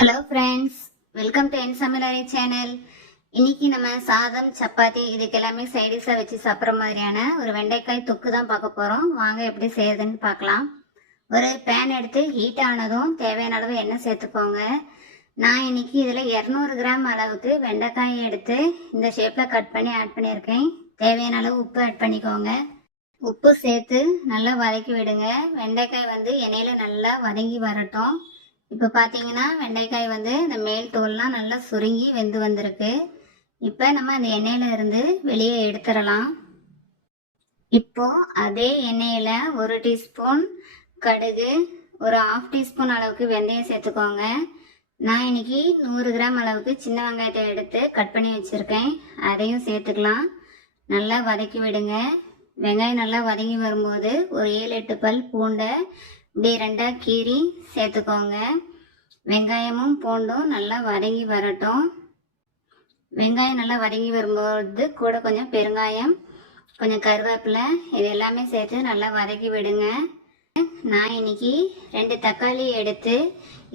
Hello friends welcome to என் சமையலறை channel இன்னைக்கு நம்ம சாதம் சப்பாத்தி இதுக்கு எல்லாமே சைடிஷாக வச்சு சாப்பிட்ற மாதிரியான ஒரு வெண்டைக்காய் தொக்கு தான் பார்க்க போகிறோம் வாங்க எப்படி செய்யறதுன்னு பார்க்கலாம். ஒரு பேன் எடுத்து ஹீட் ஆனதும் தேவையான அளவு எண்ணெய் சேர்த்துக்கோங்க. நான் இன்னைக்கு இதில் இரநூறு கிராம் அளவுக்கு வெண்டைக்காயை எடுத்து இந்த ஷேப்பில் கட் பண்ணி ஆட் பண்ணியிருக்கேன். தேவையான அளவு உப்பு ஆட் பண்ணிக்கோங்க. உப்பு சேர்த்து நல்லா வதக்கி விடுங்க. வெண்டைக்காய் வந்து எண்ணெயில் நல்லா வதங்கி வரட்டும். இப்போ பார்த்தீங்கன்னா வெண்டைக்காய் வந்து இந்த மேல் தோல்லாம் நல்லா சுருங்கி வெந்து வந்திருக்கு. இப்போ நம்ம அந்த எண்ணெயில இருந்து வெளியே எடுத்துடலாம். இப்போ அதே எண்ணெயில் ஒரு டீஸ்பூன் கடுகு ஒரு ஆஃப் டீஸ்பூன் அளவுக்கு வெந்தயம் சேர்த்துக்கோங்க. நான் இன்னைக்கு நூறு கிராம் அளவுக்கு சின்ன வெங்காயத்தை எடுத்து கட் பண்ணி வச்சுருக்கேன். அதையும் சேர்த்துக்கலாம். நல்லா வதக்கி விடுங்க. வெங்காயம் நல்லா வதங்கி வரும்போது ஒரு ஏழு எட்டு பல் பூண்டை இப்படி ரெண்டாக கீறி சேர்த்துக்கோங்க வெங்காயமும் பூண்டும் நல்லா வதங்கி வரட்டும். வெங்காயம் நல்லா வதங்கி வரும்போது கூட கொஞ்சம் பெருங்காயம் கொஞ்சம் கருவேப்பிலை இது எல்லாமே சேர்த்து நல்லா வதக்கி விடுங்க. நான் இன்னைக்கு ரெண்டு தக்காளி எடுத்து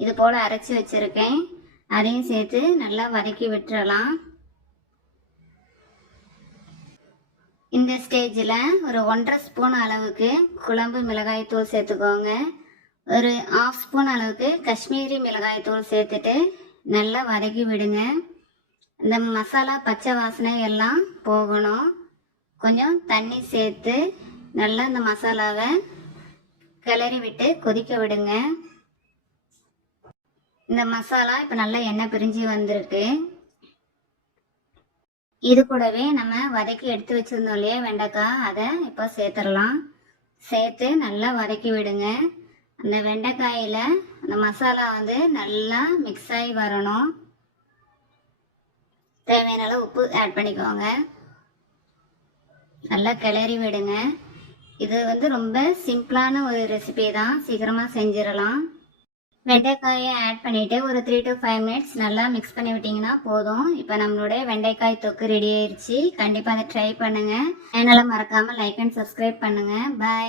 இது போல் அரைச்சி வச்சுருக்கேன். அதையும் சேர்த்து நல்லா வதக்கி விட்டுறலாம். இந்த ஸ்டேஜில் ஒரு ஒன்றரை ஸ்பூன் அளவுக்கு குழம்பு மிளகாய் தூள் சேர்த்துக்கோங்க. ஒரு ஆஃப் ஸ்பூன் அளவுக்கு காஷ்மீரி மிளகாய் தூள் சேர்த்துட்டு நல்லா வதக்கி விடுங்க. இந்த மசாலா பச்சை வாசனை எல்லாம் போகணும். கொஞ்சம் தண்ணி சேர்த்து நல்லா இந்த மசாலாவை கிளறி விட்டு கொதிக்க விடுங்க. இந்த மசாலா இப்போ நல்லா எண்ணெய் பிரிஞ்சு வந்திருக்கு. இது கூடவே நம்ம வதக்கி எடுத்து வச்சிருந்தோம் இல்லையா வெண்டைக்காய்? அதை இப்போ சேர்த்துடலாம். சேர்த்து நல்லா வதக்கி விடுங்க. அந்த வெண்டைக்காயில் அந்த மசாலா வந்து நல்லா மிக்ஸ் ஆகி வரணும். தேவையான அளவு உப்பு ஆட் பண்ணிக்கோங்க. நல்லா கிளறி விடுங்க. இது வந்து ரொம்ப சிம்பிளான ஒரு ரெசிபி தான். சீக்கிரமாக செஞ்சிடலாம். வெண்டைக்காயை ஆட் பண்ணிவிட்டு ஒரு த்ரீ டு ஃபைவ் மினிட்ஸ் நல்லா மிக்ஸ் பண்ணி விட்டிங்கன்னா போதும். இப்போ நம்மளுடைய வெண்டைக்காய் தொக்கு ரெடி ஆயிடுச்சு கண்டிப்பாக அதை ட்ரை பண்ணுங்கள் சேனலை மறக்காமல் லைக் அண்ட் சப்ஸ்கிரைப் பண்ணுங்கள் பாய்